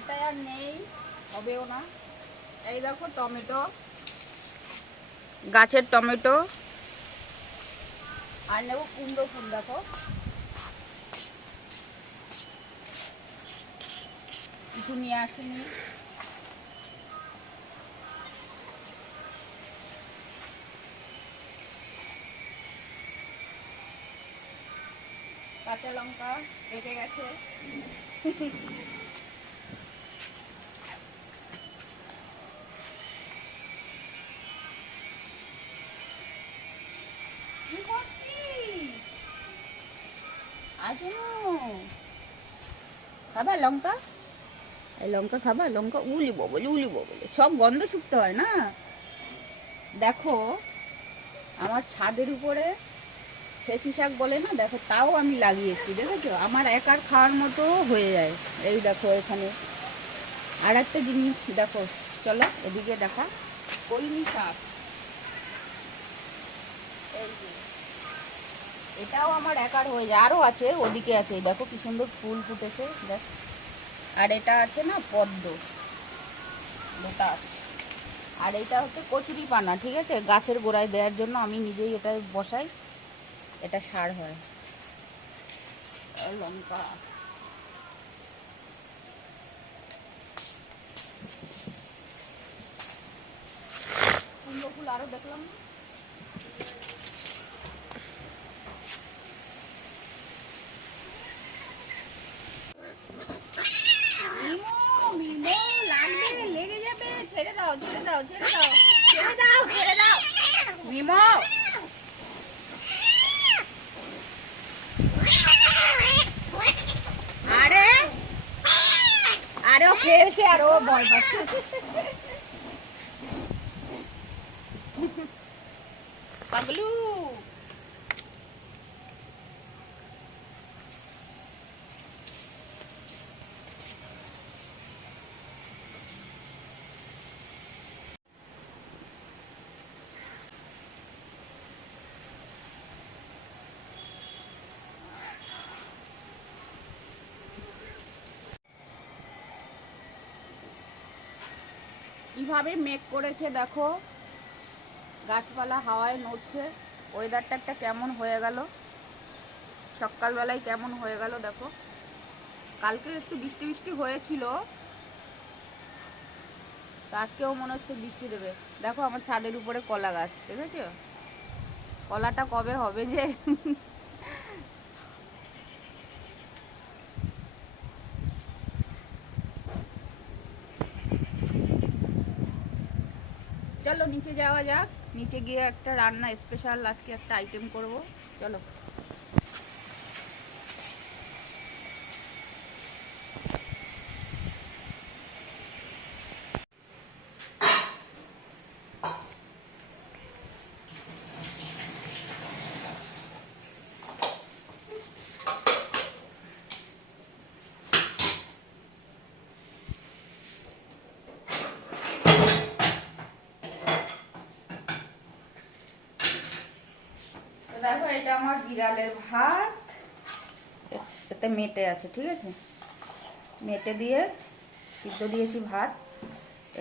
এটা আর নেই, হবেও না। এই দেখো টমেটো, গাছের টমেটো, আর নেব কুমড়ো ফুল, দেখো। কিছু নিয়ে আসিনি। কাঁচা লঙ্কা পেকে গেছে। খাবা লঙ্কা? এই লঙ্কা খাবা? লঙ্কা উলিব বলে উলিব বলে সব গন্ধ শুকতে হয় না? দেখো, আমার ছাদের উপরে শেষি শাক বলে না? দেখো, তাও আমি লাগিয়েছি, দেখেছ? আমার একার খাওয়ার মতো হয়ে যায়। এই দেখো এখানে। আর একটা জিনিস, দেখো, চলো এদিকে দেখা। কইনি শাক। এই। এটাও আমার একার হয়ে যায়। আরও আছে, ওদিকে আছে। দেখো কি সুন্দর ফুল ফুটেছে, দেখ। আর এটা আছে না, পদ্ম। এটা আছে। আর এটা হচ্ছে কচুরি পানা, ঠিক আছে? গাছের গোড়ায় দেওয়ার জন্য আমি নিজেই এটা বসাই। এটা সার হয়। লঙ্কা। কুমড়ো ফুল আরও দেখলাম না মিমো, মিমো, লাগবে, লেগে যাবে। ছেড়ে দাও ছেড়ে দাও ছেড়ে দাও মিমো আরে আরে ও খেয়েছে আর ও ভয় পাগলু কীভাবে মেঘ করেছে, দেখো। গাছপালা হাওয়ায় নড়ছে। ওয়েদারটা একটা কেমন হয়ে গেল? সকালবেলায় কেমন হয়ে গেল, দেখো। কালকে একটু বৃষ্টি বৃষ্টি হয়েছিল। আজকেও মনে হচ্ছে বৃষ্টি দেবে। দেখো আমার ছাদের উপরে কলা গাছ ঠিক আছে কলাটা কবে হবে যে? চলো নিচে যাওয়া যাক। নিচে গিয়ে একটা রান্না স্পেশাল আজকে একটা আইটেম করব। চলো। আমার বিড়ালের ভাত। এতে মেটে আছে, ঠিক আছে? মেটে দিয়ে সিদ্ধ দিয়েছি ভাত।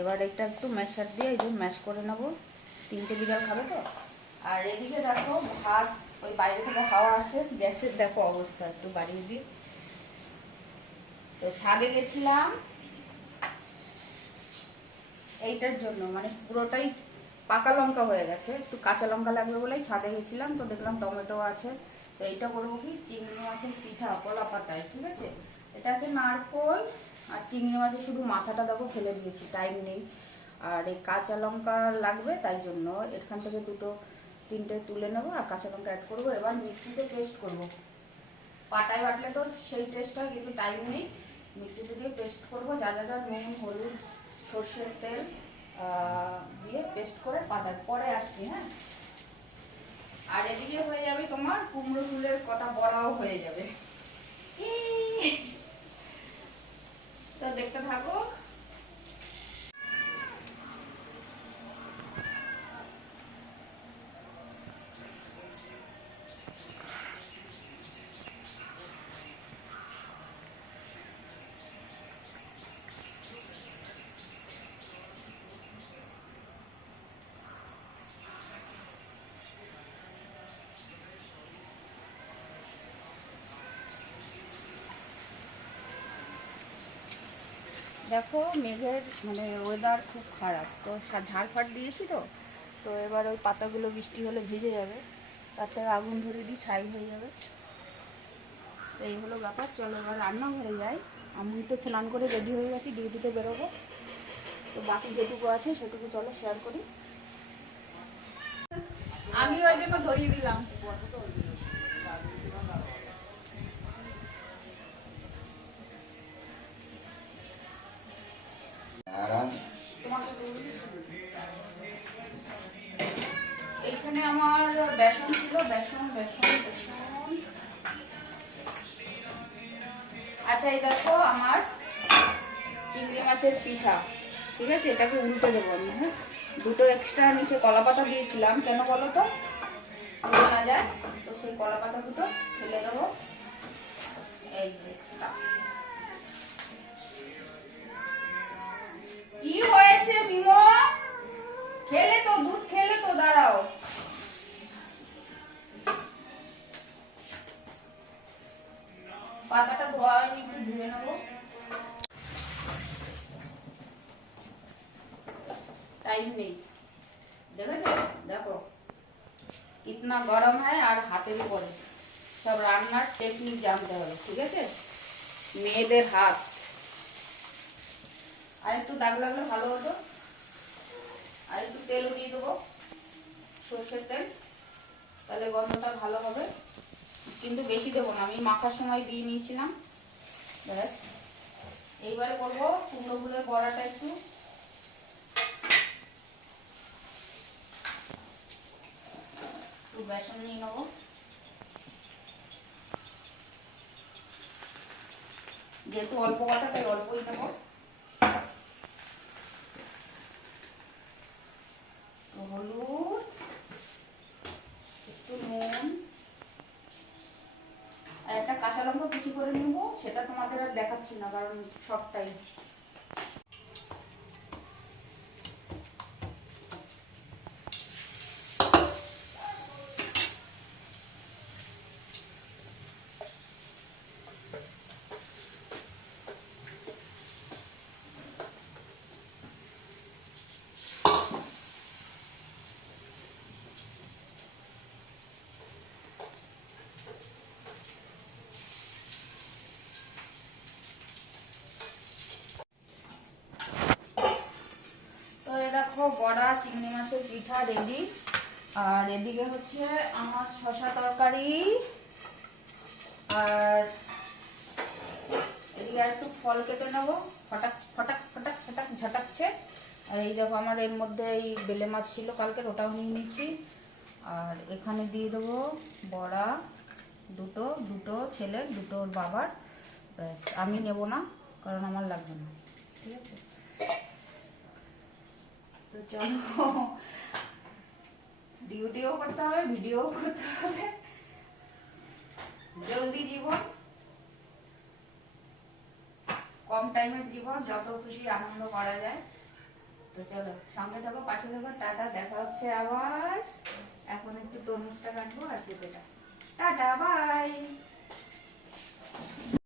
এবার এটা একটু ম্যাশার দিয়ে এই যে ম্যাশ করে নেব। তিনটে বিড়াল খাবে তো? আর এদিকে দেখো ভাত, ওই বাইরে থেকে হাওয়া আসে। গ্যাসের দেখো অবস্থা, একটু বাড়িয়ে দিই। তো ছাদে গেছিলাম। এইটার জন্য মানে পুরোটাই পাকা লঙ্কা হয়ে গেছে, একটু কাঁচা লঙ্কা লাগবে বলেই ছাদে গেছিলাম, তো দেখলাম টমেটো আছে। তো এইটা করব কি, চিংড়ি মাছের পিঠা কলা পাতায়, ঠিক আছে? এটা আছে নারকোল আর চিংড়ি মাছের শুধু মাথাটা দেবো ফেলে দিয়েছি টাইম নেই। আর এই কাঁচা লঙ্কা লাগবে তাই জন্য এখান থেকে দুটো, তিনটে তুলে নেব আর কাঁচা লঙ্কা অ্যাড করব। এবার মিক্সিতে পেস্ট করব। পাটায় বাটলে তো সেই টেস্ট হয়, কিন্তু টাইম নেই। মিক্সিতে দিয়ে পেস্ট করব, যা যা নুন হলুদ, সর্ষের তেল দিয়ে পেস্ট করে পাতা পরে আসছি হ্যাঁ? আর এদিকে হয়ে যাবে তোমার কুমড়ো ফুলের কটা বড়াও হয়ে যাবে। তো দেখতে থাকো। দেখো, মেঘের মানে ওয়েদার খুব খারাপ। তো ঝাড় ফাট দিয়েছি তো তো এবার ওই পাতাগুলো বৃষ্টি হলে ভিজে যাবে। তার থেকে আগুন ধরে দিই, ছাই হয়ে যাবে। তো এই হলো ব্যাপার। চলো এবার রান্নাঘরে যাই। আমি তো স্নান করে রেডি হয়ে গেছি ডিউটিতে বেরোবো। তো বাকি যেটুকু আছে সেটুকু চলো শেয়ার করি। আমি ওই জন্য ধরিয়ে দিলাম। বেসন ছিল বেসন বেসন বেসন। আচ্ছা এই দেখো আমার চিংড়ি মাছের পিঠা, ঠিক আছে? এটাকে উল্টে দেবো আমি হ্যাঁ? দুটো এক্সট্রা নিচে কলা পাতা দিয়েছিলাম, কেন বলো তো? না যায়, তো সেই কলা পাতা দুটো ফেলে দেবো। এই এক্সট্রা কি হয়েছে, মিমো? খেলে তো, দুধ খেলে তো, দাঁড়াও। পাতাটা ধোয়া হয়নি একটু ধুয়ে নেব। টাইম নেই। দেখেছ? দেখো। কিতনা গরম হয় আর হাতের পরে সব রান্নার টেকনিক জানতে হবে, ঠিক আছে? মেয়েদের হাত। আর একটু দাগ লাগলে ভালো হতো। আর একটু তেল উঠিয়ে দেবো। সর্ষের তেল। তাহলে গন্ধটা ভালো হবে। কিন্তু বেশি দেবো না। আমি মাখার সময় দিয়ে নিয়েছিলাম। এইবারে করব কুমড়ো ফুলের বড়াটা একটু। একটু বেসন নিয়ে নেব। যেহেতু অল্প কটা, তাই অল্পই নেব একটু হলুদ একটু নুন আর একটা কুচি করে নিব? সেটা তোমাদের আর দেখাচ্ছি না কারণ সবটাই তো এ দেখো বড়া, চিংড়ি মাছের পিঠা রেডি আর এদিকে হচ্ছে আমার শশা তরকারি। আর এদিকে আর একটু ফল কেটে নেব। ফটাক ফটাক ফটাক ফটাক ঝটাকছে। এই দেখো আমার এর মধ্যে এই বেলে মাছ ছিল কালকে ওটাও নিয়ে নিয়েছি আর এখানে দিয়ে দেবো বড়া, দুটো দুটো ছেলের, দুটো বাবার। আমি নেব না, কারণ আমার লাগবে না। ঠিক আছে? তো চলো। ডিউটিও করতে হবে ভিডিও করতে হবে। জলদি জীবন। কম টাইমের জীবন, যত খুশি আনন্দ করা যায়। তো চলো, সঙ্গে থাকো, পাশে থাকো, টাটা, দেখা হচ্ছে আবার। এখন একটু তরমুজটা কাটবো আর পেঁপেটা টাটা, বাই।